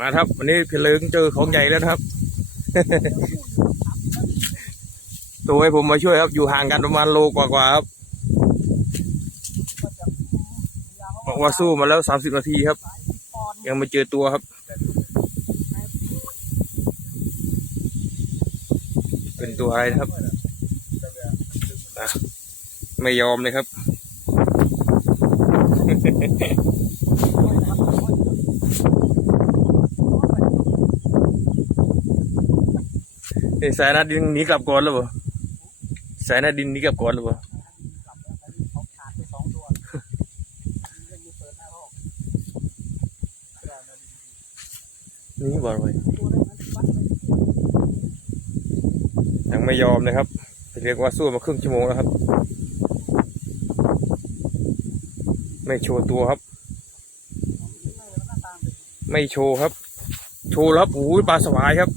มาครับ วันนี้พี่เลิงเจอของใหญ่แล้วครับ ตัวให้ผมมาช่วยครับ อยู่ห่างกันประมาณโลกว่าๆครับบอกว่าสู้มาแล้วสามสิบนาทีครับ ยังไม่เจอตัวครับ เป็นตัวอะไรครับไม่ยอมเลยครับ เอ้ยสายหนาดินหนีกลับก่อนแล้วบ่สายหนาดินหนีกลับก่อนแล้วบ่นี่บ่เลยยังไม่ยอมเลยครับเรียกว่าสู้มาครึ่งชั่วโมงแล้วครับ ไม่โชว์ตัวครับ ไม่โชว์ครับ โชว์แล้วครับโอ้ยปลาสวายครับ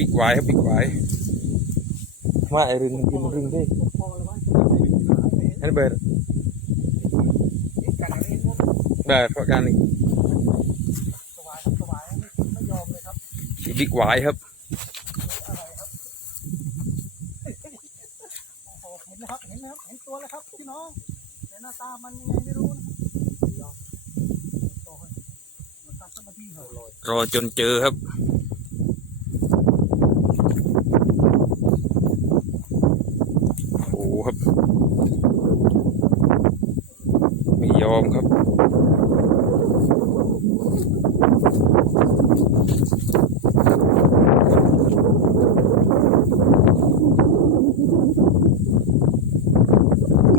บิ๊กไวายครับบิ๊กไวายมาไอ้รึงกินรึงดิอันนี้เบิร์ดได้เพราะการนี้บิ๊กไวายครับเห็นนะครับเห็นนะครับเห็นตัวแล้วครับพี่น้องแต่หน้าตามันยังไงไม่รู้นะครับมันตามสมาธิเหรอรอจนเจอครับ โอ้โหครับ ไม่ยอมครับ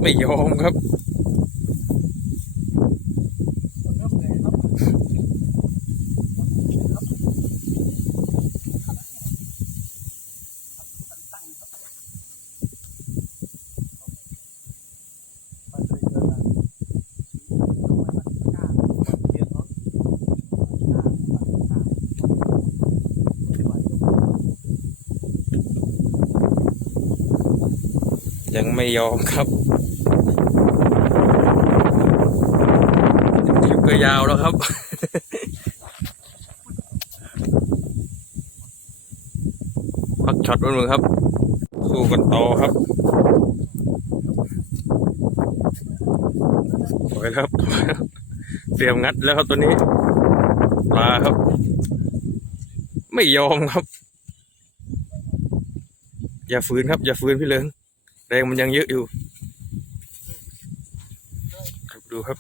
ไม่ยอมครับ เริ่มเลยครับ ยังไม่ยอมครับคลิปก็ยาวแล้วครับพักช็อตไว้หนึ่งครับ สู้กันต่อครับถอยครับถอยครับ เตรียมงัดแล้วครับตัวนี้ ปลาครับ ไม่ยอมครับ อย่าฝืนครับ อย่าฝืนพี่เลิง แรงมันยังเยอะอยู่ครับดูครับ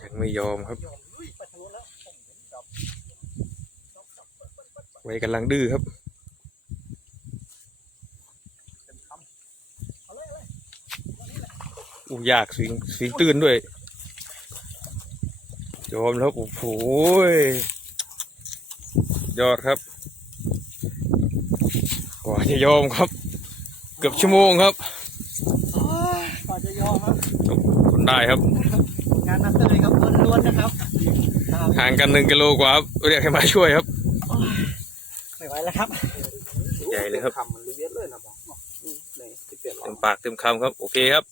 ยังไม่ยอมครับ ไว้กำลังดื้อครับอู้ยากสิงสิงตื่นด้วยยอมแล้วโอ้โหยยอดครับ จะยอมครับ เกือบชั่วโมงครับกว่าจะยอมครับทนได้ครับ งานนักแสดงครับล้วนๆนะครับครับห่างกันหนึ่งกิโลกว่าครับเรียกให้มาช่วยครับไม่ไหวแล้วครับ ใหญ่เลยครับคำมันเลี้ยนเลยนะบอกเลยที่เปลี่ยนเต็มปากเต็มคำครับ โอเคครับ